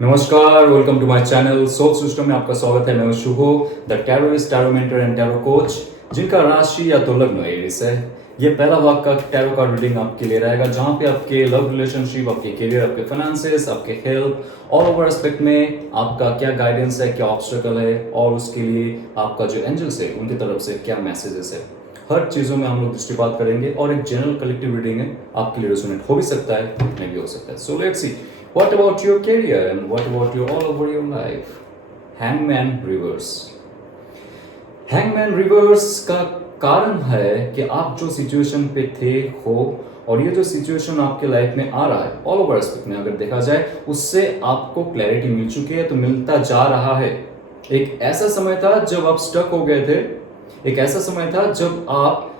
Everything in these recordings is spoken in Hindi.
नमस्कार, welcome to my channel soul system में आपका स्वागत है। मैं हूं Shubho, the tarotist, tarot mentor and tarot coach, जिनका राशि या तो लग्न एरिस है। ये पहला भाग का टैरो कार्ड रीडिंग आपके लिए रहेगा, जहां पे आपके लव रिलेशनशिप, आपके करियर, आपके फाइनेंसेस, आपके हेल्थ, ऑल ओवर एस्पेक्ट में आपका क्या गाइडेंस है, क्या ऑब्स्टेकल है और उसके लिए आपका जो एंजल्स है उनकी तरफ से क्या मैसेजेस है, हर चीज़ों में हम लोग दृष्टिपात करेंगे। और एक जनरल कलेक्टिव रीडिंग है, आपके लिए रेजोनेट हो भी सकता है, नहीं भी हो सकता है। So let's see what about your career and what about your all over your life. Hangman reverse. Hangman reverse का कारण है कि आप जो सिचुएशन पे थे हो और ये जो सिचुएशन आपके लाइफ में आ रहा है ऑल ओवर एस्पेक्ट में अगर देखा जाए, उससे आपको क्लैरिटी मिल चुकी है, तो मिलता जा रहा है। एक ऐसा समय था जब आप स्टक हो गए थे, एक ऐसा समय था जब आप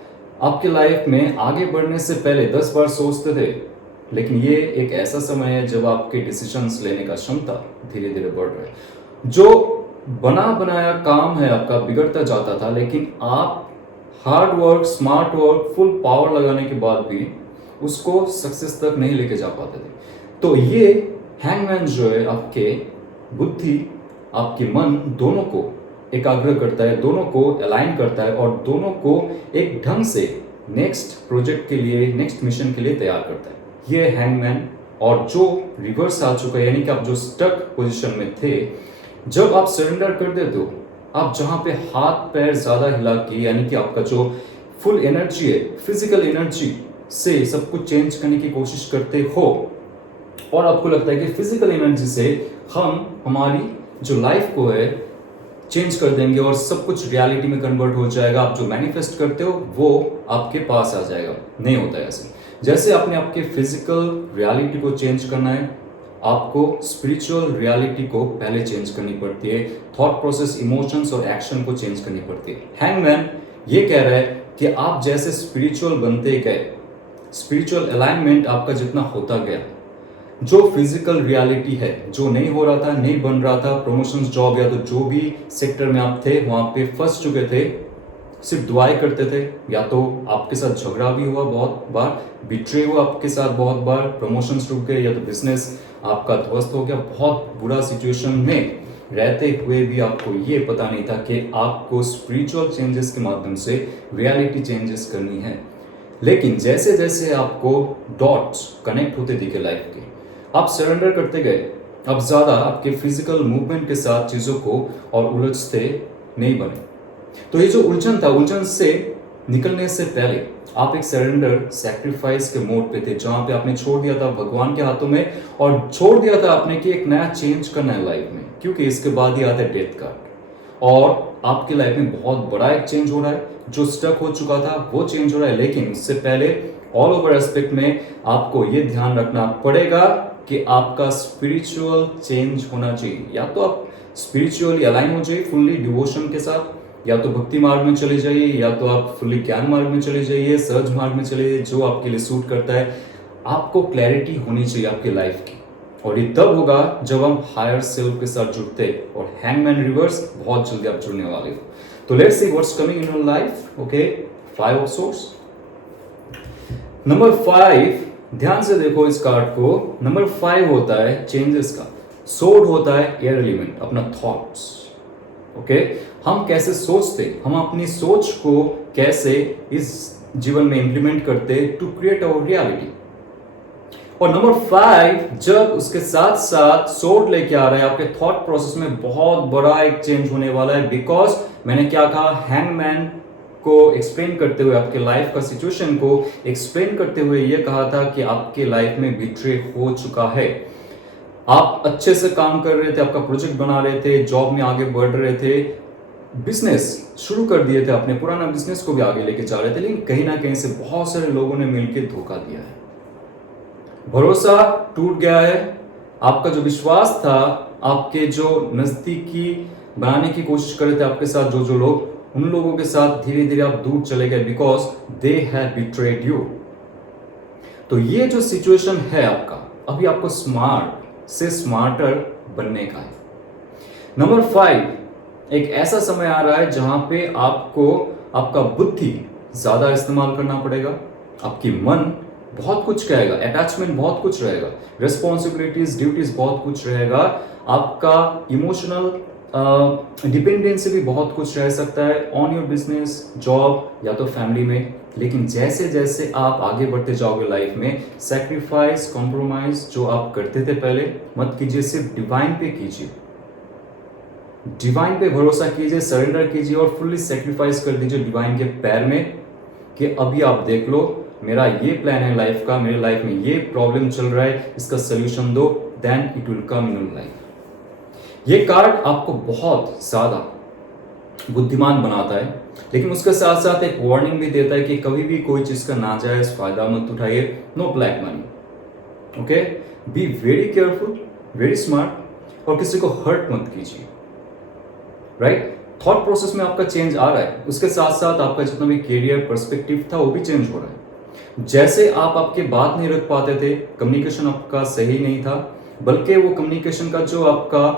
आपके लाइफ में आगे बढ़ने से पहले 10 बार सोचते थे, लेकिन ये एक ऐसा समय है जब आपके डिसीजंस लेने का क्षमता धीरे धीरे बढ़ रहा है। जो बना बनाया काम है आपका बिगड़ता जाता था, लेकिन आप hard work, smart work, full power लगाने के बाद भी उसको सक्सेस तक नहीं लेके जा पाते थे। तो ये हैंगमैन जो है आपके बुद्धि, आपके मन दोनों को एकाग्र करता है, दोनों को अलाइन करता है और दोनों को एक ढंग से नेक्स्ट प्रोजेक्ट के लिए, नेक्स्ट मिशन के लिए तैयार करता है। ये हैंगमैन। और जो रिवर्स आ चुका है, यानी कि आप जो स्टक पोजीशन में थे, जब आप सरेंडर कर देते हो, आप जहां पे हाथ पैर ज्यादा हिला के, यानी कि आपका जो फुल एनर्जी है, फिजिकल एनर्जी से सब कुछ चेंज करने की कोशिश करते हो और आपको लगता है कि फिजिकल एनर्जी से हम हमारी जो लाइफ को है चेंज कर देंगे और सब कुछ रियलिटी में कन्वर्ट हो जाएगा, आप जो मैनिफेस्ट करते हो वो आपके पास आ जाएगा। नहीं होता है ऐसे। जैसे आपने आपके फिजिकल रियलिटी को चेंज करना है, आपको स्पिरिचुअल रियलिटी को पहले चेंज करनी पड़ती है, थॉट प्रोसेस, इमोशंस और एक्शन को चेंज करनी पड़ती है। हैंगमैन ये कह रहा है कि आप जैसे स्पिरिचुअल बनते गए, स्पिरिचुअल अलाइनमेंट आपका जितना होता गया, जो फिजिकल रियलिटी है, जो नहीं हो रहा था, नहीं बन रहा था, प्रमोशंस, जॉब या तो जो भी सेक्टर में आप थे वहां पे फंस चुके थे, सिर्फ दुआएं करते थे, या तो आपके साथ झगड़ा भी हुआ बहुत बार, बिट्रे हुआ आपके साथ बहुत बार, प्रमोशंस रुक गए, या तो बिजनेस आपका ध्वस्त हो गया। बहुत बुरा सिचुएशन में रहते हुए भी आपको ये पता नहीं था कि आपको स्पिरिचुअल चेंजेस के माध्यम से रियलिटी चेंजेस करनी है। लेकिन जैसे जैसे आपको डॉट्स कनेक्ट होते दिखे लाइफ के, आप सरेंडर करते गए, अब ज्यादा आपके फिजिकल मूवमेंट के साथ चीजों को और उलझते नहीं बने। तो ये जो उलझन था, उलझन से निकलने से पहले आप एक सरेंडर, सैक्रिफाइस के मोड पे थे, जहां पे आपने छोड़ दिया था भगवान के हाथों में और छोड़ दिया था आपने कि एक नया चेंज करना है लाइफ में, क्योंकि इसके बाद ही आता है डेथ कार्ड और आपके लाइफ में बहुत बड़ा एक चेंज हो रहा है। जो स्टक हो चुका था वो चेंज हो रहा है, लेकिन उससे पहले ऑल ओवर एस्पेक्ट में आपको ये ध्यान रखना पड़ेगा कि आपका स्पिरिचुअल चेंज होना चाहिए। या तो आप स्पिरिचुअली अलाइन हो जाइए फुल्ली डिवोशन के साथ, या तो भक्ति मार्ग में चले जाइए, या तो आप फुल्ली ज्ञान मार्ग में चले जाइए, सहज मार्ग में चले जाइए, जो आपके लिए सूट करता है। आपको क्लैरिटी होनी चाहिए आपके लाइफ की, और ये तब होगा जब हम हायर सेल्फ के साथ जुड़ते हैं। और हैंगमैन रिवर्स बहुत जल्दी आप जुड़ने वाले हो। तो let's see what's coming in your life. Okay, 5 of source. Number 5, ध्यान से देखो इस कार्ड को। नंबर 5 होता है चेंजेस का, सोर्ड होता है एयर एलिमेंट, अपना थॉट्स। ओके, हम कैसे सोचते, हम अपनी सोच को कैसे इस जीवन में इंप्लीमेंट करते टू क्रिएट अवर रियलिटी। और नंबर 5 जब उसके साथ साथ सोर्ड लेके आ रहा है, आपके थॉट प्रोसेस में बहुत बड़ा एक चेंज होने वाला है। बिकॉज मैंने क्या कहा, हैंगमैन को एक्सप्लेन करते हुए, आपके लाइफ का सिचुएशन को एक्सप्लेन करते हुए ये कहा था कि आपके लाइफ में बिट्रे हो चुका है। आप अच्छे से काम कर रहे थे, आपका प्रोजेक्ट बना रहे थे, जॉब में आगे बढ़ रहे थे, बिजनेस शुरू कर दिए थे, अपने पुराना बिजनेस को भी आगे लेके जा रहे थे, लेकिन कहीं ना कहीं से बहुत सारे लोगों ने मिलकर धोखा दिया है, भरोसा टूट गया है। आपका जो विश्वास था, आपके जो नजदीकी बनाने की कोशिश कर रहे थे आपके साथ जो लोग, उन लोगों के साथ धीरे धीरे आप दूर चले गए, because they have betrayed you. तो ये जो सिचुएशन है आपका, अभी आपको स्मार्ट से स्मार्टर बनने का है। नंबर 5, एक ऐसा समय आ रहा है जहां पे आपको आपका बुद्धि ज्यादा इस्तेमाल करना पड़ेगा, आपकी मन बहुत कुछ कहेगा, अटैचमेंट बहुत कुछ रहेगा, रिस्पॉन्सिबिलिटीज ड्यूटीज बहुत कुछ रहेगा, आपका इमोशनल डिपेंडेंसी भी बहुत कुछ रह सकता है ऑन योर बिजनेस, जॉब या तो फैमिली में। लेकिन जैसे जैसे आप आगे बढ़ते जाओगे लाइफ में, सेक्रीफाइस कॉम्प्रोमाइज जो आप करते थे पहले मत कीजिए, सिर्फ डिवाइन पे कीजिए, डिवाइन पे भरोसा कीजिए, सरेंडर कीजिए और फुल्ली सेक्रीफाइस कर दीजिए डिवाइन के पैर में कि अभी आप देख लो, मेरा ये प्लान है लाइफ का, मेरे लाइफ में ये प्रॉब्लम चल रहा है, इसका सोल्यूशन दो, then it will come in your life. ये कार्ड आपको बहुत ज्यादा बुद्धिमान बनाता है, लेकिन उसके साथ साथ एक वार्निंग भी देता है कि कभी भी कोई चीज का नाजायज फायदा मत उठाइए, no black money, okay. Be very careful, very smart, और किसी को हर्ट मत कीजिए, राइट। थॉट प्रोसेस में आपका चेंज आ रहा है, उसके साथ साथ आपका जितना भी कैरियर पर्सपेक्टिव था वो भी चेंज हो रहा है। जैसे आप आपके बात नहीं रख पाते थे, कम्युनिकेशन आपका सही नहीं था, बल्कि वो कम्युनिकेशन का जो आपका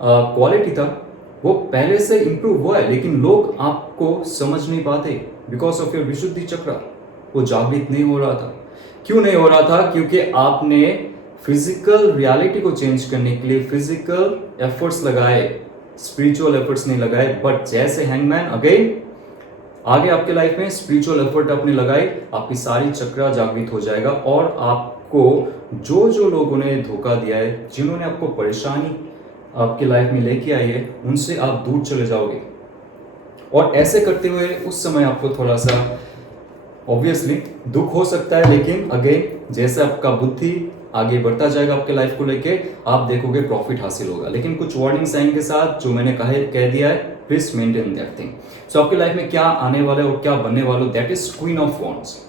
क्वालिटी था वो पहले से इंप्रूव हुआ है, लेकिन लोग आपको समझ नहीं पाते बिकॉज ऑफ योर विशुद्धि चक्र, वो जागृत नहीं हो रहा था। क्यों नहीं हो रहा था? क्योंकि आपने फिजिकल रियलिटी को चेंज करने के लिए फिजिकल एफर्ट्स लगाए, स्पिरिचुअल एफर्ट्स नहीं लगाए। बट जैसे हैंगमैन अगेन आगे आपके लाइफ में स्पिरिचुअल एफर्ट आपने लगाई, आपकी सारी चक्र जागृत हो जाएगा और आपको जो लोगों ने धोखा दिया है, जिन्होंने आपको परेशानी आपकी लाइफ में लेके आई है, उनसे आप दूर चले जाओगे। और ऐसे करते हुए उस समय आपको थोड़ा सा ऑब्वियसली दुख हो सकता है, लेकिन अगेन जैसे आपका बुद्धि आगे बढ़ता जाएगा आपके लाइफ को लेके, आप देखोगे प्रॉफिट हासिल होगा। लेकिन कुछ वार्निंग साइन के साथ जो मैंने कह दिया है, प्लीज मेंटेन दैट थिंग। सो आपकी लाइफ में क्या आने वाला है और क्या बनने वाला, that is queen of wands.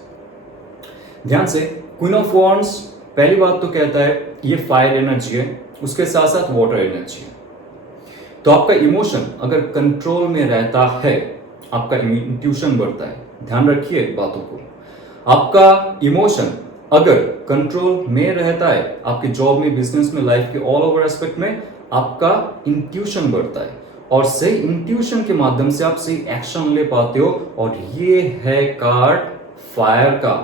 ध्यान से, क्वीन ऑफ वॉन्ड्स पहली बात तो कहता है ये फायर एनर्जी है, उसके साथ साथ वाटर एनर्जी है। तो आपका इमोशन अगर कंट्रोल में रहता है, आपका इंट्यूशन बढ़ता है। ध्यान रखिए बातों को, आपका इमोशन अगर कंट्रोल में रहता है, आपकी जॉब में, बिजनेस में, लाइफ के ऑल ओवर एस्पेक्ट में, आपका इंट्यूशन बढ़ता है और सही इंट्यूशन के माध्यम से आप सही एक्शन ले पाते हो। और ये है कार्ड फायर का,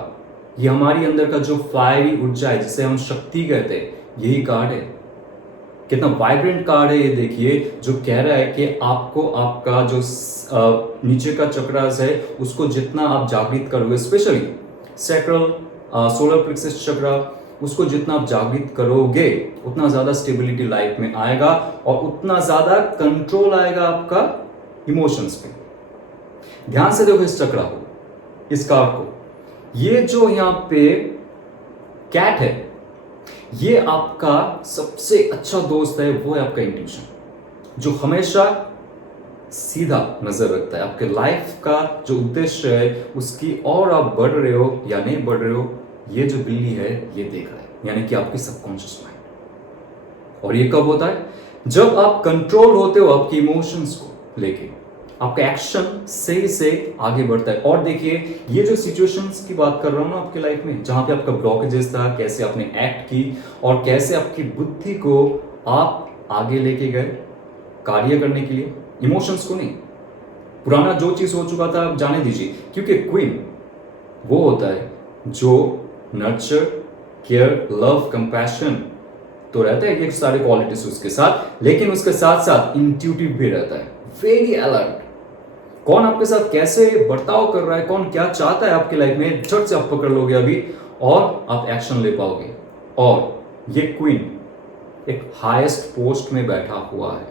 ये हमारी अंदर का जो फायरी ऊर्जा है, जिसे हम शक्ति कहते हैं, यही कार्ड है। कितना वाइब्रेंट कार्ड है ये देखिए, जो कह रहा है कि आपको आपका जो नीचे का चक्रास है उसको जितना आप जागृत करोगे, स्पेशली सैक्रल सोलर प्लेक्सस चक्र, उसको जितना आप जागृत करोगे उतना ज्यादा स्टेबिलिटी लाइफ में आएगा और उतना ज्यादा कंट्रोल आएगा आपका इमोशंस पे। ध्यान से देखो इस चक्र को, इस कार्ड को। ये जो यहां पे कैट है, ये आपका सबसे अच्छा दोस्त है, वो है आपका इंट्यूशन, जो हमेशा सीधा नजर रखता है आपके लाइफ का जो उद्देश्य है उसकी, और आप बढ़ रहे हो या नहीं बढ़ रहे हो, ये जो बिल्ली है ये देख रहा है, यानी कि आपकी सबकॉन्शियस माइंड। और ये कब होता है? जब आप कंट्रोल होते हो आपके इमोशंस को लेके, आपका एक्शन सही से आगे बढ़ता है। और देखिए, ये जो सिचुएशंस की बात कर रहा हूं ना आपके लाइफ में, जहां पे आपका ब्लॉकेजेस था, कैसे आपने एक्ट की और कैसे आपकी बुद्धि को आप आगे लेके गए कार्य करने के लिए, इमोशंस को नहीं। पुराना जो चीज हो चुका था जाने दीजिए, क्योंकि क्वीन वो होता है जो नर्चर, केयर, लव, कंपैशन तो रहता है, ये सारे क्वालिटीज उसके साथ, लेकिन उसके साथ साथ इंट्यूटिव भी रहता है, वेरी अलर्ट। कौन आपके साथ कैसे बर्ताव कर रहा है, कौन क्या चाहता है आपकी लाइफ में, झट से आप पकड़ लोगे अभी और आप एक्शन ले पाओगे। और ये क्वीन एक हाईएस्ट पोस्ट में बैठा हुआ है।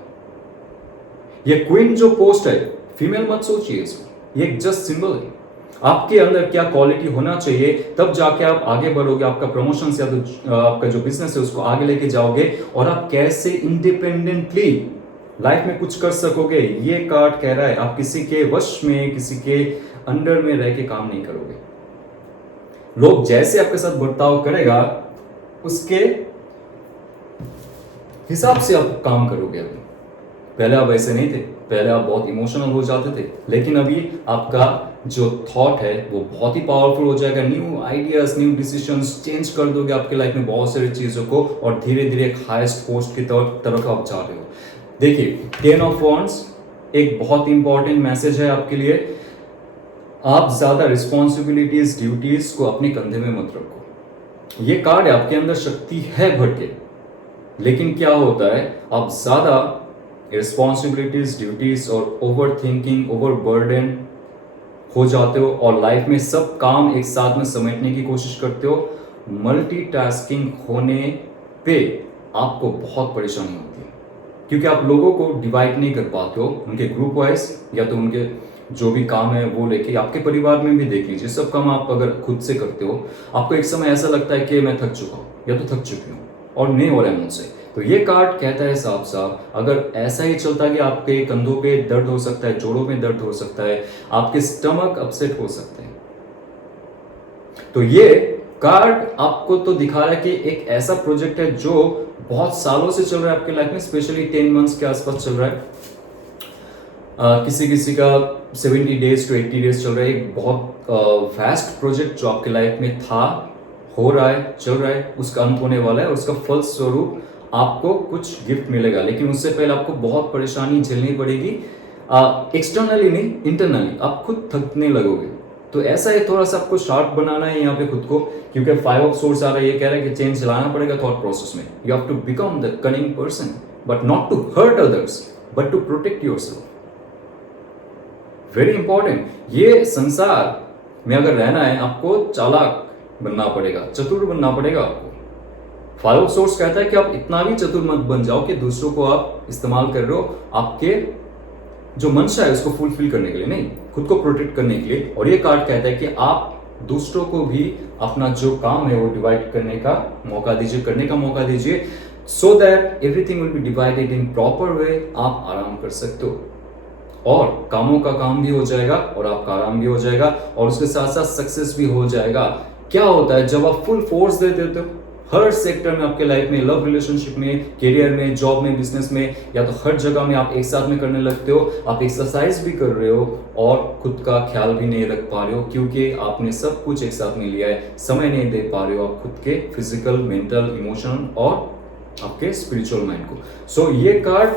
ये क्वीन जो पोस्ट है, फीमेल मत सोचिए इसको, ये जस्ट सिंबल है। आपके अंदर क्या क्वालिटी होना चाहिए, तब जाके आप आगे बढ़ोगे, आपका प्रमोशन या तो आपका जो बिजनेस है उसको आगे लेके जाओगे और आप कैसे इंडिपेंडेंटली लाइफ में कुछ कर सकोगे। ये कार्ड कह रहा है आप किसी के वश में, किसी के अंडर में रह के काम नहीं करोगे। लोग जैसे आपके साथ बर्ताव करेगा उसके हिसाब से आप काम करोगे। अभी पहले आप ऐसे नहीं थे, पहले आप बहुत इमोशनल हो जाते थे, लेकिन अभी आपका जो थॉट है वो बहुत ही पावरफुल हो जाएगा। New ideas, new decisions change कर दोगे आपके लाइफ में बहुत सारी चीजों को, और धीरे धीरे एक हाईएस्ट पोस्ट की तरफ आप जा रहे हो। देखिए, 10 ऑफ वॉन्ड्स एक बहुत इंपॉर्टेंट मैसेज है आपके लिए। आप ज्यादा रिस्पॉन्सिबिलिटीज, ड्यूटीज को अपने कंधे में मत रखो। ये कार्ड है, आपके अंदर शक्ति है भर के, लेकिन क्या होता है आप ज्यादा रिस्पॉन्सिबिलिटीज, ड्यूटीज और ओवर थिंकिंग, ओवर बर्डन हो जाते हो और लाइफ में सब काम एक साथ में समेटने की कोशिश करते हो। मल्टीटास्किंग होने पे आपको बहुत परेशानी होती है, क्योंकि आप लोगों को डिवाइड नहीं कर पाते हो उनके ग्रुप वाइज, या तो उनके जो भी काम है वो लेके। आपके परिवार में भी देख लीजिए, सब काम आप अगर खुद से करते हो, आपको एक समय ऐसा लगता है कि मैं थक चुका हूँ या तो थक चुकी हूँ और नहीं हो रहा है मुझसे। तो ये कार्ड कहता है साफ साफ, अगर ऐसा ही चलता है कि आपके कंधों पे दर्द हो सकता है, जोड़ों में दर्द हो सकता है, आपके स्टमक अपसेट हो सकते हैं। तो ये कार्ड आपको तो दिखा रहा है कि एक ऐसा प्रोजेक्ट है जो बहुत सालों से चल रहा है आपके लाइफ में, स्पेशली 10 मंथ्स के आसपास चल रहा है। किसी किसी का 70 डेज टू 80 डेज चल रहा है। एक बहुत वास्ट प्रोजेक्ट जो आपके लाइफ में था, हो रहा है, चल रहा है, उसका अंत होने वाला है। उसका फल स्वरूप आपको कुछ गिफ्ट मिलेगा, लेकिन उससे पहले आपको बहुत परेशानी झेलनी पड़ेगी। एक्सटर्नली नहीं, इंटरनली आप खुद थकने लगोगे। तो ऐसा है, थोड़ा सा आपको शार्प बनाना है यहाँ पे खुद को, क्योंकि 5 ऑफ सोर्स आ रहा है, ये कह रहा है कि चेंज लाना पड़ेगा थॉट प्रोसेस में। You have to become the cunning person, but not to hurt others, but to protect yourself. Very important. ये संसार में अगर रहना है, आपको चालाक बनना पड़ेगा, चतुर बनना पड़ेगा आपको। 5 ऑफ सोर्स कहता है कि आप इतना भी चतुर मत बन जाओ कि दूसरों को आप इस्तेमाल कर रहे हो आपके जो मंशा है उसको फुलफिल करने के लिए, नहीं, खुद को प्रोटेक्ट करने के लिए। और ये कार्ड कहता है कि आप दूसरों को भी अपना जो काम है वो डिवाइड करने का मौका दीजिए, करने का मौका दीजिए, so that everything will be divided in proper way. आप आराम कर सकते हो और कामों का काम भी हो जाएगा और आपका आराम भी हो जाएगा और उसके साथ साथ सक्सेस भी हो जाएगा। क्या होता है जब आप फुल फोर्स दे देते हो हर सेक्टर में आपके लाइफ में, लव रिलेशनशिप में, करियर में, जॉब में, बिजनेस में, या तो हर जगह में आप एक साथ में करने लगते हो। आप एक्सरसाइज भी कर रहे हो और खुद का ख्याल भी नहीं रख पा रहे हो, क्योंकि आपने सब कुछ एक साथ में लिया है। समय नहीं दे पा रहे हो आप खुद के फिजिकल, मेंटल, इमोशनल और आपके स्पिरिचुअल माइंड को। सो ये कार्ड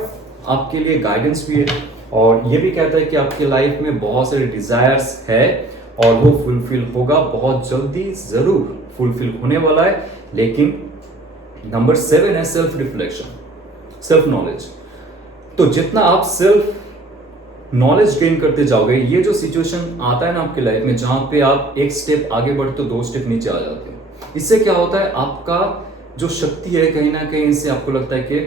आपके लिए गाइडेंस भी है और ये भी कहता है कि आपके लाइफ में बहुत सारे डिजायर्स है और वो फुलफिल होगा, बहुत जल्दी जरूर फुलफिल होने वाला है। लेकिन नंबर 7 है सेल्फ रिफ्लेक्शन, सेल्फ नॉलेज। तो जितना आप सेल्फ नॉलेज गेन करते जाओगे, ये जो सिचुएशन आता है ना आपके लाइफ में जहां पे आप एक स्टेप आगे बढ़ते हो 2 स्टेप नीचे आ जाते हो, इससे क्या होता है आपका जो शक्ति है कहीं ना कहीं से आपको लगता है कि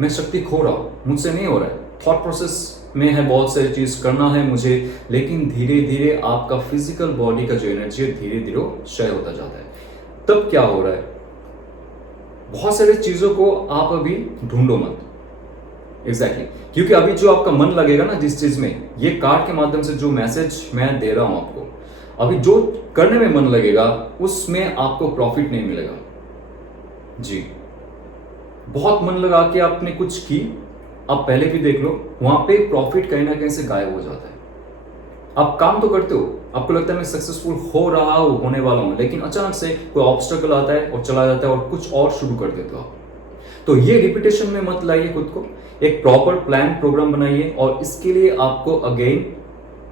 मैं शक्ति खो रहा हूं, मुझसे नहीं हो रहा है। थॉट प्रोसेस में है, बहुत सारी चीज करना है मुझे, लेकिन धीरे धीरे आपका फिजिकल बॉडी का जो एनर्जी है धीरे धीरे क्षय होता जाता है। तब क्या हो रहा है, बहुत सारी चीजों को आप अभी ढूंढो मत, एग्जैक्टली क्योंकि अभी जो आपका मन लगेगा ना जिस चीज में, ये कार्ड के माध्यम से जो मैसेज मैं दे रहा हूं आपको, अभी जो करने में मन लगेगा उसमें आपको प्रॉफिट नहीं मिलेगा। जी, बहुत मन लगा के आपने कुछ की, आप पहले भी देख लो, वहां पे प्रॉफिट कहीं ना कहीं से गायब हो जाता है। आप काम तो करते हो, आपको लगता है मैं सक्सेसफुल हो रहा हूं, होने वाला हूं, लेकिन अचानक से कोई ऑब्स्टेकल आता है और चला जाता है और कुछ और शुरू कर देते हो आप। तो ये रिपीटेशन में मत लाइए खुद को, एक प्रॉपर प्लान प्रोग्राम बनाइए और इसके लिए आपको अगेन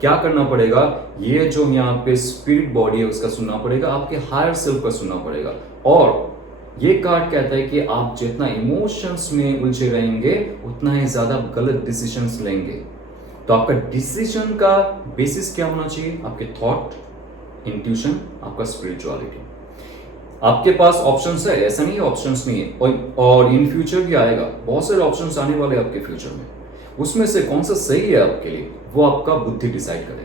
क्या करना पड़ेगा, ये जो यहाँ पे स्पिरिट बॉडी है उसका सुनना पड़ेगा, आपके हायर सेल्फ का सुनना पड़ेगा। और ये कार्ड कहता है कि आप जितना इमोशंस में उलझे रहेंगे उतना ही ज्यादा गलत डिसीजंस लेंगे। तो आपका डिसीजन का बेसिस क्या होना चाहिए, आपके थॉट, इंट्यूशन, आपका स्पिरिचुअलिटी। आपके पास ऑप्शंस है, ऐसा नहीं है ऑप्शंस नहीं है, और इन फ्यूचर भी आएगा, बहुत सारे ऑप्शंस आने वाले आपके फ्यूचर में। उसमें से कौन सा सही है आपके लिए वो आपका बुद्धि डिसाइड करेगा,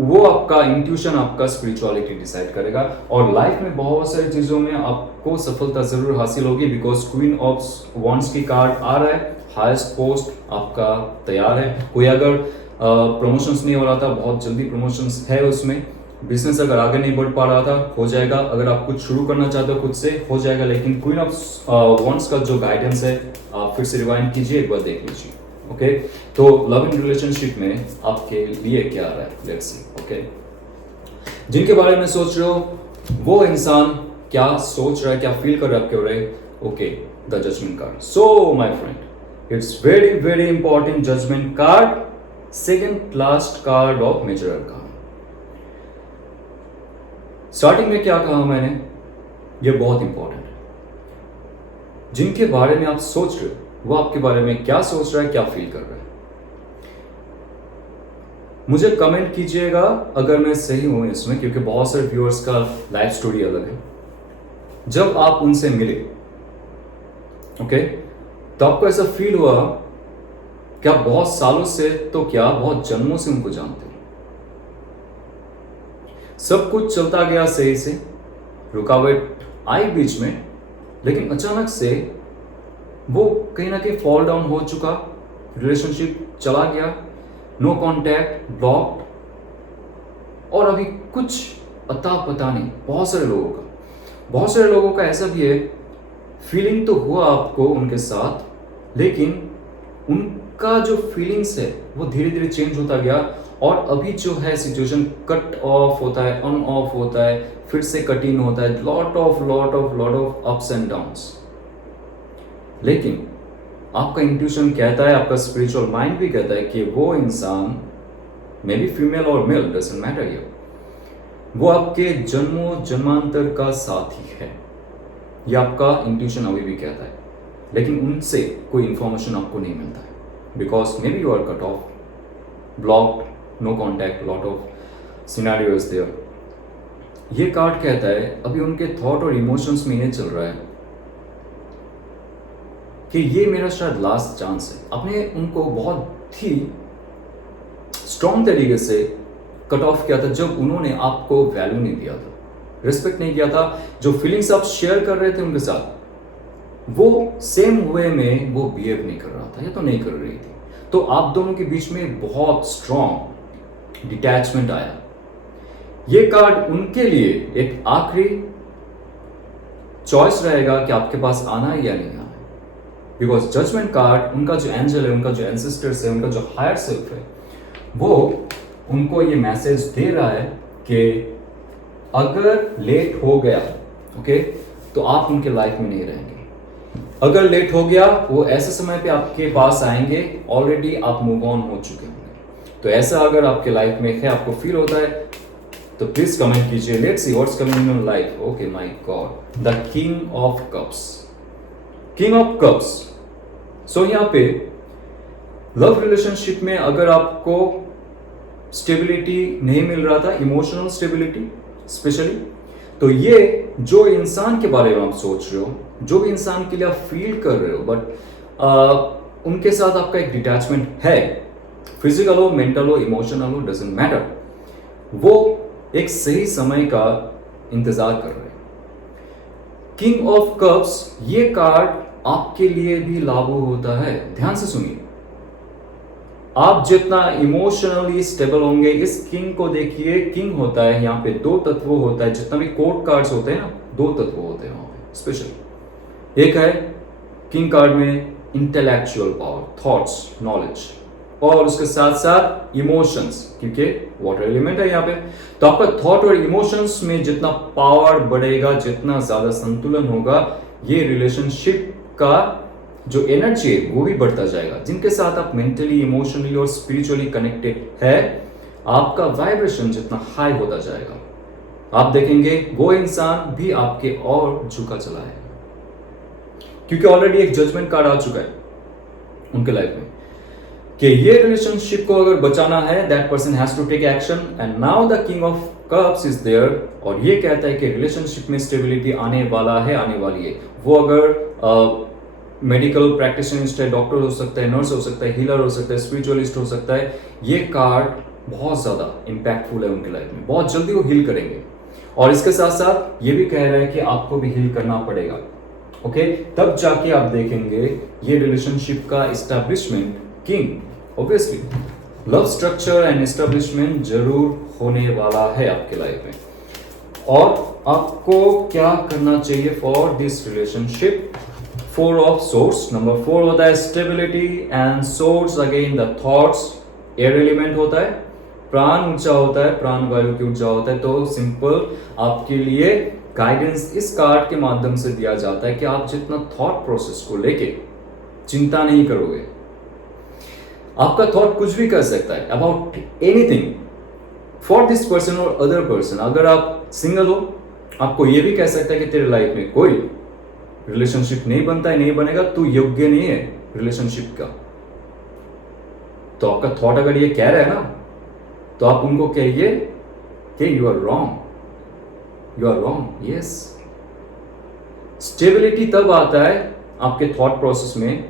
वो आपका इंट्यूशन, आपका स्पिरिचुअलिटी डिसाइड करेगा। और लाइफ में बहुत सारी चीजों में आपको सफलता जरूर हासिल होगी, बिकॉज क्वीन ऑफ वॉन्ड्स की कार्ड आ रहा है, हाईएस्ट पोस्ट आपका तैयार है। कोई अगर प्रमोशंस नहीं हो रहा था, बहुत जल्दी प्रमोशंस है उसमें। बिजनेस अगर आगे नहीं बढ़ पा रहा था, हो जाएगा। अगर आप कुछ शुरू करना चाहते हो खुद से, हो जाएगा। लेकिन क्वीन ऑफ वॉन्ड्स का जो गाइडेंस है आप फिर से रिवाइंड कीजिए, एक बार देख लीजिए। ओके, तो लव इन रिलेशनशिप में आपके लिए क्या आ रहा है, लेट्स सी। ओके, जिनके बारे में सोच रहे हो वो इंसान क्या सोच रहा है, क्या फील कर रहा है आपके बारे। Okay, the judgment card. So my friend, it's very very important judgment card, second last card of major arcana. Starting में क्या कहा मैंने, ये बहुत इंपॉर्टेंट है। जिनके बारे में आप सोच रहे हो वो आपके बारे में क्या सोच रहा है, क्या फील कर रहा है। मुझे कमेंट कीजिएगा अगर मैं सही हूं इसमें, क्योंकि बहुत सारे व्यूअर्स का लाइफ स्टोरी अलग है। जब आप उनसे मिले, ओके, तो आपको ऐसा फील हुआ कि आप बहुत सालों से, तो क्या बहुत जन्मों से उनको जानते हो। सब कुछ चलता गया सही से, रुकावट आई बीच में, लेकिन अचानक से वो कहीं ना कहीं फॉल डाउन हो चुका, रिलेशनशिप चला गया, नो कांटेक्ट, ब्लॉक्ड, और अभी कुछ अता पता नहीं। बहुत सारे लोगों का ऐसा भी है, फीलिंग तो हुआ आपको उनके साथ, लेकिन उनका जो फीलिंग्स है वो धीरे धीरे चेंज होता गया, और अभी जो है सिचुएशन कट ऑफ होता है, ऑन ऑफ होता है, फिर से कट इन होता है, lot of ups and downs. लेकिन आपका इंट्यूशन कहता है, आपका स्पिरिचुअल माइंड भी कहता है कि वो इंसान, मे बी फीमेल और मेल, डजंट मैटर हियर, वो आपके जन्मांतर का साथी है। ये आपका इंट्यूशन अभी भी कहता है, लेकिन उनसे कोई इंफॉर्मेशन आपको नहीं मिलता है, because maybe you are cut off, blocked, no contact, lot of scenarios there. ये कार्ड कहता है अभी उनके थॉट और इमोशंस में ये चल रहा है कि ये मेरा शायद लास्ट चांस है। आपने उनको बहुत ही स्ट्रॉन्ग तरीके से कट ऑफ किया था जब उन्होंने आपको वैल्यू नहीं दिया था, रिस्पेक्ट नहीं किया था। जो फीलिंग्स आप शेयर कर रहे थे उनके साथ, वो सेम वे में वो बिहेव नहीं कर रहा था या तो नहीं कर रही थी। तो आप दोनों के बीच में बहुत स्ट्रॉन्ग डिटैचमेंट आया। ये कार्ड उनके लिए एक आखिरी चॉइस रहेगा कि आपके पास आना है या नहीं आना है, बिकॉज जजमेंट कार्ड, उनका जो एंजल है, उनका जो एंसेस्टर्स है, उनका जो हायर सेल्फ है, वो उनको ये मैसेज दे रहा है कि अगर लेट हो गया, ओके, तो आप उनके लाइफ में नहीं रहेंगे। अगर लेट हो गया, वो ऐसे समय पे आपके पास आएंगे, ऑलरेडी आप मूव ऑन हो चुके होंगे। तो ऐसा अगर आपके लाइफ में है, आपको फील होता है, तो प्लीज कमेंट कीजिए। Let's see what's coming in your life. Okay my god, the king of cups, king of cups. So यहाँ पे लव रिलेशनशिप में अगर आपको स्टेबिलिटी नहीं मिल रहा था, इमोशनल स्टेबिलिटी स्पेशली, तो ये जो इंसान के बारे में आप सोच रहे हो, जो भी इंसान के लिए आप फील कर रहे हो, बट उनके साथ आपका एक डिटैचमेंट है, फिजिकल हो, मेंटल हो, इमोशनल हो, डजंट मैटर, वो एक सही समय का इंतजार कर रहे हैं। किंग ऑफ कप्स, ये कार्ड आपके लिए भी लागू होता है। ध्यान से सुनिए, आप जितना इमोशनली स्टेबल होंगे, इस किंग को देखिए, किंग होता है यहाँ पे दो तत्व होता है। जितना भी कोर्ट कार्ड्स होते हैं ना, दो तत्व होते हैं वहां पे स्पेशली। एक है किंग कार्ड में इंटेलेक्चुअल पावर, थॉट्स, नॉलेज, और उसके साथ साथ इमोशंस, क्योंकि वाटर एलिमेंट है यहाँ पे। तो आपका थॉट और इमोशंस में जितना पावर बढ़ेगा, जितना ज्यादा संतुलन होगा, ये रिलेशनशिप का जो एनर्जी है वो भी बढ़ता जाएगा। जिनके साथ आप मेंटली, इमोशनली और स्पिरिचुअली कनेक्टेड है, आपका वाइब्रेशन जितना हाई होता जाएगा, आप देखेंगे वो इंसान भी आपके और झुका चला है, क्योंकि ऑलरेडी एक जजमेंट कार्ड आ चुका है उनके लाइफ में कि ये रिलेशनशिप को अगर बचाना है, that person has to take action, and now the king of cups is there. और ये कहता है कि रिलेशनशिप में स्टेबिलिटी आने वाला है, आने वाली है। वो अगर मेडिकल प्रैक्टिशनिस्ट है, डॉक्टर हो सकता है, नर्स हो सकता है, हीलर हो सकता है, स्पिरिचुअलिस्ट हो सकता है, ये कार्ड बहुत ज्यादा इंपैक्टफुल है उनके लाइफ में। बहुत जल्दी वो हील करेंगे, और इसके साथ साथ ये भी कह रहा है कि आपको भी हील करना पड़ेगा, ओके, तब जाके आप देखेंगे ये रिलेशनशिप का establishment. King obviously love structure and establishment जरूर होने वाला है आपके लाइफ में। और आपको क्या करना चाहिए for this relationship? 4 of source, number 4 होता है stability, and source again the thoughts, air element होता है, प्राण ऊंचा होता है, प्राण वायु की ऊर्जा होता है। तो सिंपल आपके लिए गाइडेंस इस कार्ड के माध्यम से दिया जाता है कि आप जितना थॉट प्रोसेस को लेके चिंता नहीं करोगे। आपका थॉट कुछ भी कर सकता है about anything for this person और अदर पर्सन। अगर आप सिंगल हो, आपको ये भी कह सकता है कि तेरे लाइफ में कोई रिलेशनशिप नहीं बनता है, नहीं बनेगा, तू योग्य नहीं है रिलेशनशिप का। तो आपका थॉट अगर ये कह रहा है ना, तो आप उनको कहिए कि you are wrong, you are wrong. Yes, stability तब आता है आपके थॉट प्रोसेस में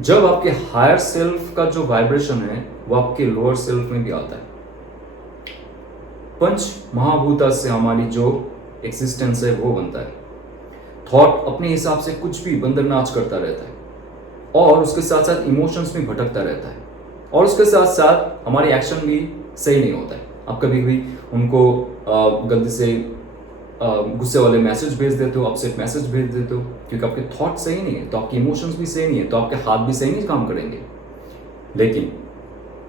जब आपके हायर सेल्फ का जो वाइब्रेशन है वो आपके लोअर सेल्फ में भी आता है। पंच महाभूता से हमारी जो एक्सिस्टेंस है वो बनता है। थॉट अपने हिसाब से कुछ भी बंदर नाच करता रहता है और उसके साथ साथ इमोशंस में भटकता रहता है और उसके साथ साथ हमारी एक्शन भी सही नहीं होता है। आप कभी भी उनको गलती से गुस्से वाले मैसेज भेज देते हो, अपसेट मैसेज भेज देते हो, क्योंकि आपके थॉट सही नहीं है, तो आपके इमोशंस भी सही नहीं है, तो आपके हाथ भी सही नहीं काम करेंगे। लेकिन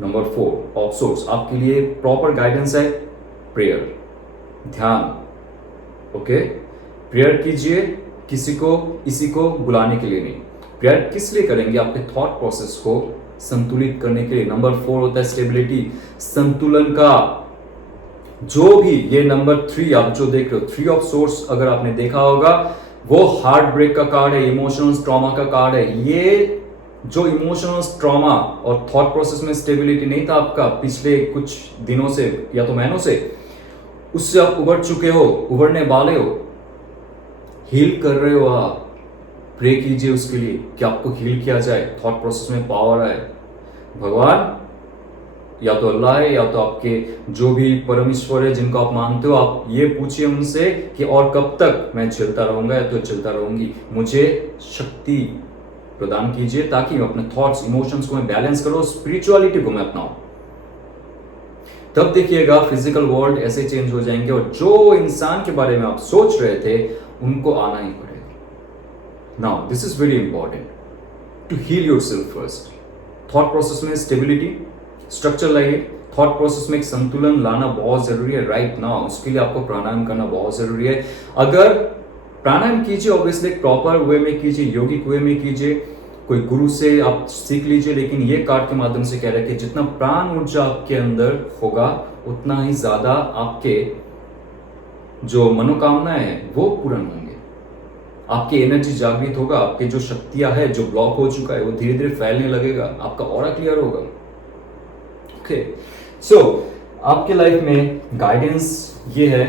नंबर 4 ऑफ सोर्स आपके लिए प्रॉपर गाइडेंस है प्रेयर, ध्यान। ओके, प्रेयर कीजिए, किसी को बुलाने के लिए नहीं। प्रेयर किस लिए करेंगे? आपके थॉट प्रोसेस को संतुलित करने के लिए। नंबर 4 होता है स्टेबिलिटी, संतुलन का। जो भी ये नंबर 3 आप जो देख रहे हो, 3 ऑफ सोर्स, अगर आपने देखा होगा वो हार्ट ब्रेक का कार्ड है, इमोशनल ट्रॉमा का कार्ड है। ये जो इमोशनल ट्रॉमा और थॉट प्रोसेस में स्टेबिलिटी नहीं था आपका पिछले कुछ दिनों से या तो महीनों से, उससे आप उबर चुके हो, उबरने वाले हो, हील कर रहे हो। आप प्रे कीजिए उसके लिए कि आपको हील किया जाए, थॉट प्रोसेस में पावर आए। भगवान या तो अल्लाह है या तो आपके जो भी परमेश्वर है जिनको आप मानते हो, आप ये पूछिए उनसे कि और कब तक मैं चलता रहूंगा या तो चलता रहूंगी, मुझे शक्ति प्रदान कीजिए ताकि मैं अपने थॉट्स इमोशंस को मैं बैलेंस करूं, स्पिरिचुअलिटी को मैं अपनाऊं। तब देखिएगा फिजिकल वर्ल्ड ऐसे चेंज हो जाएंगे और जो इंसान के बारे में आप सोच रहे थे उनको आना ही पड़ेगा। Now this is very important to heal yourself first. Thought process में स्टेबिलिटी, स्ट्रक्चर लाइए। थॉट प्रोसेस में एक संतुलन लाना बहुत जरूरी है राइट नाउ। उसके लिए आपको प्राणायाम करना बहुत जरूरी है। अगर प्राणायाम कीजिए, ऑब्वियसली प्रॉपर वे में कीजिए, योगिक वे में कीजिए, कोई गुरु से आप सीख लीजिए। लेकिन ये कार्ड के माध्यम से कह रहा है कि जितना प्राण ऊर्जा आपके अंदर होगा उतना ही ज्यादा आपके जो मनोकामनाएं हैं वो पूर्ण होंगे, आपकी एनर्जी जागृत होगा, आपके जो शक्तियां है, जो ब्लॉक हो चुका है वो धीरे धीरे फैलने लगेगा, आपका ऑरा क्लियर होगा। ओके, सो आपके लाइफ में गाइडेंस ये है,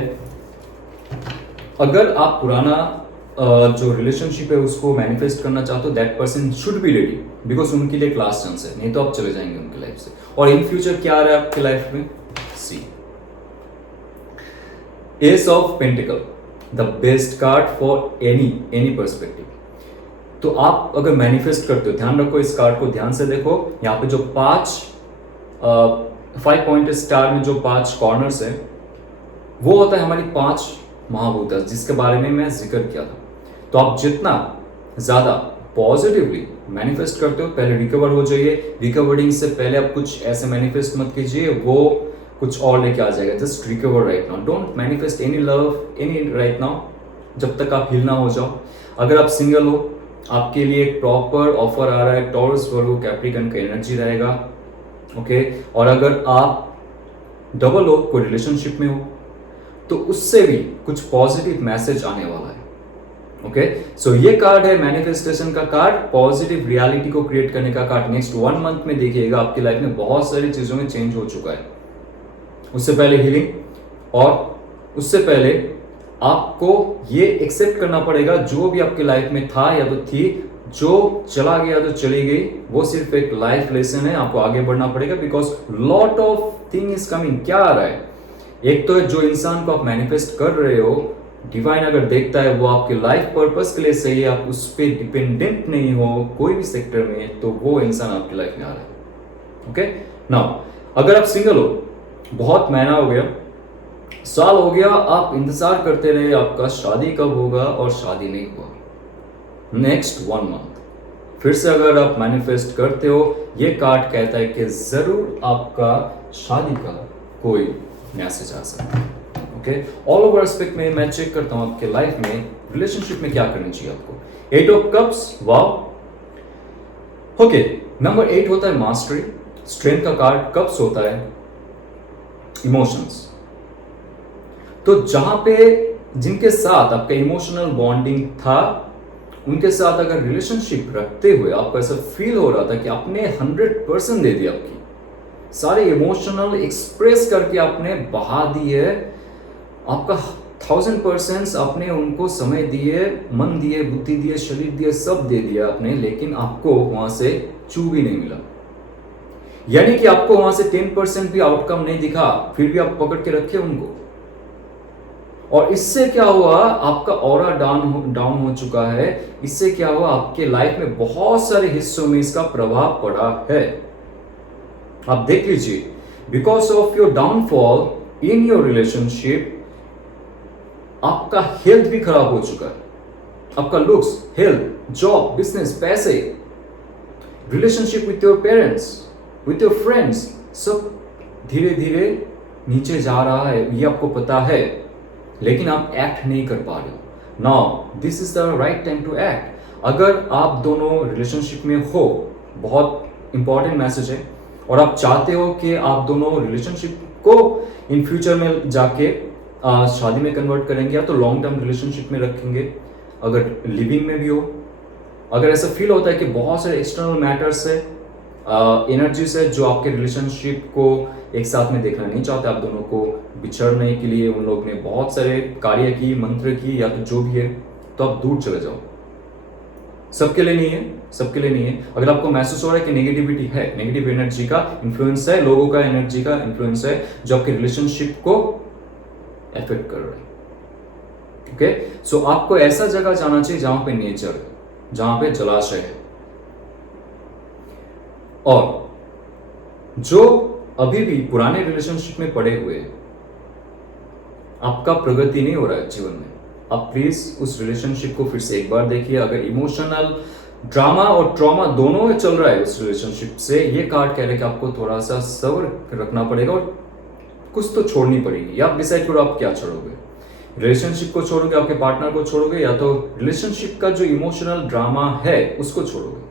अगर आप पुराना जो रिलेशनशिप है उसको मैनिफेस्ट करना चाहते हो, that person should be ready, because उनके लिए क्लास चांस है, नहीं तो आप चले जाएंगे उनकी लाइफ से। और इन फ्यूचर क्या आ रहा है आपके लाइफ में? सी एस of pentacles, the best card for any perspective. तो आप अगर मैनिफेस्ट करते हो, ध्यान रखो, इस कार्ड को ध्यान से देखो। यहाँ पे जो 5 पॉइंट स्टार में जो 5 कॉर्नर्स है वो होता है हमारी 5 महाभूता, जिसके बारे में मैं जिक्र किया था। तो आप जितना ज्यादा पॉजिटिवली मैनिफेस्ट करते हो, पहले रिकवर हो जाइए। रिकवरिंग से पहले आप कुछ ऐसे मैनिफेस्ट मत कीजिए, वो कुछ और लेके आ जाएगा। Just recover right now, don't manifest any love any right now जब तक आप हील ना हो जाओ। अगर आप सिंगल हो, आपके लिए एक प्रॉपर ऑफर आ रहा है, टॉरस वर्गो कैप्रिकन का एनर्जी रहेगा। ओके, और अगर आप डबल हो, कोई रिलेशनशिप में हो, तो उससे भी कुछ पॉजिटिव मैसेज आने वाला है। ओके, सो ये कार्ड है मैनिफेस्टेशन का कार्ड, पॉजिटिव रियलिटी को क्रिएट करने का कार्ड। नेक्स्ट 1 मंथ में देखिएगा आपकी लाइफ में बहुत सारी चीजों में चेंज हो चुका है। उससे पहले हीलिंग, और उससे पहले आपको ये एक्सेप्ट करना पड़ेगा जो भी आपकी लाइफ में था या तो थी, जो चला गया तो चली गई, वो सिर्फ एक लाइफ लेसन है। आपको आगे बढ़ना पड़ेगा because lot of thing is coming. क्या आ रहा है? एक तो जो इंसान को आप मैनिफेस्ट कर रहे हो, डिवाइन अगर देखता है वो आपके लाइफ पर्पस के लिए सही है, आप उस पर डिपेंडेंट नहीं हो कोई भी सेक्टर में, तो वो इंसान आपकी लाइफ में आ रहा है। ओके, नाउ अगर आप सिंगल हो, बहुत महीना हो गया, साल हो गया, आप इंतजार करते रहे आपका शादी कब होगा और शादी नहीं हुआ, नेक्स्ट 1 मंथ फिर से अगर आप मैनिफेस्ट करते हो, ये कार्ड कहता है कि जरूर आपका शादी का कोई मैसेज आ सकता है। ओके, ऑल ओवर एस्पेक्ट में मैं चेक करता हूं आपके लाइफ में रिलेशनशिप में क्या करनी चाहिए आपको। 8 of cups, wow. Okay, number 8 होता है मास्टरी, स्ट्रेंथ का कार्ड। कप्स होता है इमोशंस। तो जहां पे जिनके साथ आपका इमोशनल बॉन्डिंग था, उनके साथ अगर रिलेशनशिप रखते हुए आपको ऐसा फील हो रहा था कि आपने 100% दे दिया, आपकी सारे इमोशनल एक्सप्रेस करके आपने बहा दिए, आपका 1000% आपने उनको समय दिए, मन दिए, बुद्धि दिए, शरीर दिए, सब दे दिया आपने, लेकिन आपको वहां से चू भी नहीं मिला, यानी कि आपको वहां से 10% भी आउटकम नहीं दिखा, फिर भी आप पकड़ के रखे उनको। और इससे क्या हुआ, आपका ऑरा डाउन हो चुका है। इससे क्या हुआ, आपके लाइफ में बहुत सारे हिस्सों में इसका प्रभाव पड़ा है। आप देख लीजिए, because of your downfall in your relationship आपका हेल्थ भी खराब हो चुका है, आपका लुक्स, हेल्थ, जॉब, बिजनेस, पैसे, relationship with your parents, with your friends, सब धीरे धीरे नीचे जा रहा है, ये आपको पता है, लेकिन आप एक्ट नहीं कर पा रहे हो। Now this is the right time to act. अगर आप दोनों रिलेशनशिप में हो, बहुत इंपॉर्टेंट मैसेज है, और आप चाहते हो कि आप दोनों रिलेशनशिप को इन फ्यूचर में जाके शादी में कन्वर्ट करेंगे, या तो लॉन्ग टर्म रिलेशनशिप में रखेंगे, अगर लिविंग में भी हो, अगर ऐसा फील होता है कि बहुत सारे एक्सटर्नल मैटर्स है, एनर्जीज है जो आपके रिलेशनशिप को एक साथ में देखना नहीं चाहते, आप दोनों को बिछड़ने के लिए उन लोग ने बहुत सारे कार्य की, मंत्र की, या तो जो भी है, तो आप दूर चले जाओ। सबके लिए नहीं है, सबके लिए नहीं है। अगर आपको महसूस हो रहा है कि नेगेटिविटी है, नेगेटिव एनर्जी का इन्फ्लुएंस है, लोगों का एनर्जी का इन्फ्लुएंस है जो आपके रिलेशनशिप को एफेक्ट कर रहे हैं, ओके, सो आपको ऐसा जगह जाना चाहिए जहां पे नेचर है, जहां पे जलाशय है। और जो अभी भी पुराने रिलेशनशिप में पड़े हुए, आपका प्रगति नहीं हो रहा है जीवन में, आप प्लीज उस रिलेशनशिप को फिर से एक बार देखिए। अगर इमोशनल ड्रामा और ट्रॉमा दोनों चल रहा है उस रिलेशनशिप से, ये कार्ड कह रहे हैं कि आपको थोड़ा सा सब्र रखना पड़ेगा और कुछ तो छोड़नी पड़ेगी। आप डिसाइड करो आप क्या छोड़ोगे, रिलेशनशिप को छोड़ोगे, आपके पार्टनर को छोड़ोगे, या तो रिलेशनशिप का जो इमोशनल ड्रामा है उसको छोड़ोगे।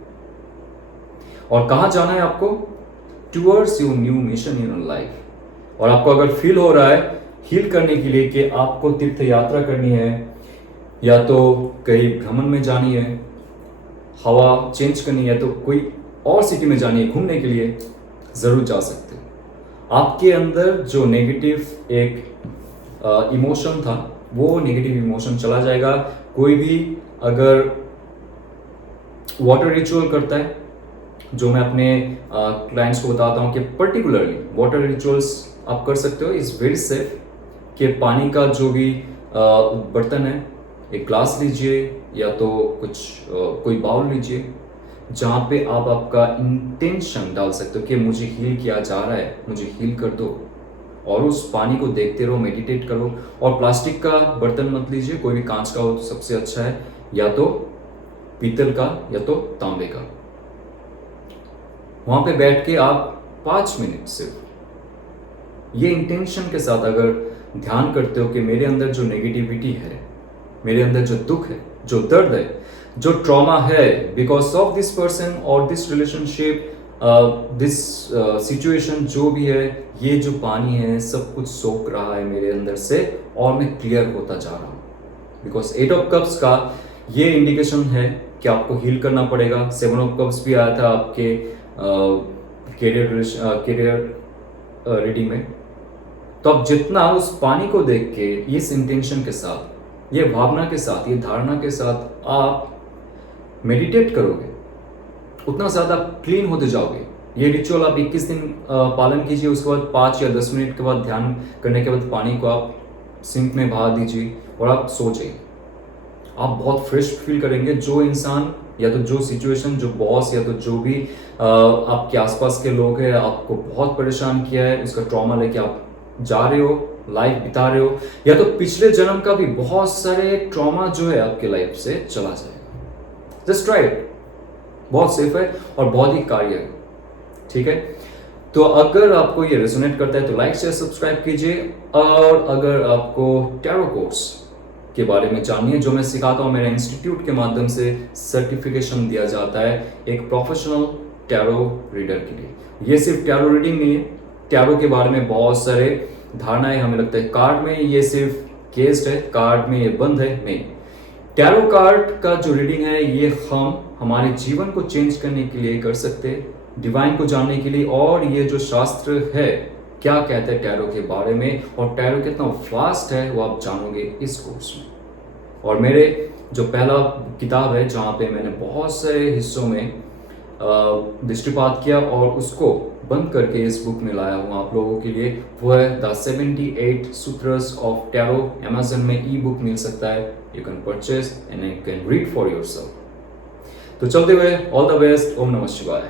और कहां जाना है आपको, towards your new mission in life. और आपको अगर फील हो रहा है हील करने के लिए कि आपको तीर्थ यात्रा करनी है, या तो कहीं भ्रमण में जानी है, हवा चेंज करनी है, तो कोई और सिटी में जानी है घूमने के लिए, जरूर जा सकते हो। आपके अंदर जो नेगेटिव एक इमोशन था, वो नेगेटिव इमोशन चला जाएगा। कोई भी अगर वाटर रिचुअल करता है, जो मैं अपने क्लाइंट्स को बताता हूँ कि पर्टिकुलरली वाटर रिचुअल्स आप कर सकते हो, इज वेरी सेफ। कि पानी का जो भी बर्तन है, एक ग्लास लीजिए, या तो कुछ कोई बाउल लीजिए, जहाँ पे आप आपका इंटेंशन डाल सकते हो कि मुझे हील किया जा रहा है, मुझे हील कर दो, और उस पानी को देखते रहो, मेडिटेट करो। और प्लास्टिक का बर्तन मत लीजिए, कोई भी कांच का हो तो सबसे अच्छा है, या तो पीतल का या तो तांबे का। वहां पे बैठ के आप 5 मिनट सिर्फ ये इंटेंशन के साथ अगर ध्यान करते हो कि मेरे अंदर जो नेगेटिविटी है, मेरे अंदर जो दुख है, जो दर्द है, जो ट्रॉमा है, बिकॉज ऑफ दिस पर्सन और दिस रिलेशनशिप, दिस सिचुएशन, जो भी है, ये जो पानी है सब कुछ सोख रहा है मेरे अंदर से, और मैं क्लियर होता जा रहा हूँ। बिकॉज 8 ऑफ कप्स का ये इंडिकेशन है कि आपको हील करना पड़ेगा। 7 ऑफ कप्स भी आया था आपके कैरियर रीडिंग में। तो आप जितना उस पानी को देख के, इस इंटेंशन के साथ, ये भावना के साथ, ये धारणा के साथ आप मेडिटेट करोगे, उतना ज़्यादा क्लीन होते जाओगे। ये रिचुअल आप 21 दिन पालन कीजिए, उसके बाद 5 या 10 मिनट के बाद ध्यान करने के बाद पानी को आप सिंक में बहा दीजिए और आप सो जाइए। आप बहुत फ्रेश फील करेंगे। जो इंसान या तो जो सिचुएशन, जो बॉस या तो जो भी आपके आसपास के लोग हैं, आपको बहुत परेशान किया है, उसका ट्रॉमा लेके आप जा रहे हो, लाइफ बिता रहे हो, या तो पिछले जन्म का भी बहुत सारे ट्रॉमा जो है आपके लाइफ से चला जाएगा। जस्ट ट्राई इट, बहुत सेफ है और बहुत ही कार्य है, ठीक है। तो अगर आपको ये रेजोनेट करता है तो लाइक शेयर सब्सक्राइब कीजिए। और अगर आपको टैरो कोर्स के बारे में जाननी है, जो मैं सिखाता हूँ मेरे इंस्टीट्यूट के माध्यम से, सर्टिफिकेशन दिया जाता है एक प्रोफेशनल टैरो रीडर के लिए। ये सिर्फ टैरो रीडिंग नहीं है, टैरो के बारे में बहुत सारे धारणाएं हमें लगता है कार्ड में ये सिर्फ केस्ड है, कार्ड में ये बंद है नहीं। टैरो कार्ड का जो रीडिंग है ये हम हमारे जीवन को चेंज करने के लिए कर सकते हैं, डिवाइन को जानने के लिए। और ये जो शास्त्र है क्या कहते हैं टैरो के बारे में और टैरो कितना वास्ट है वो आप जानोगे इस कोर्स में। और मेरे जो पहला किताब है जहाँ पे मैंने बहुत सारे हिस्सों में दृष्टिपात किया और उसको बंद करके इस बुक में लाया हूँ आप लोगों के लिए, वो है the 78 sutras of tarot. Amazon में ई बुक मिल सकता है, you can purchase and you can read for yourself. तो चलते हुए ऑल द बेस्ट, ओम नमः शिवाय।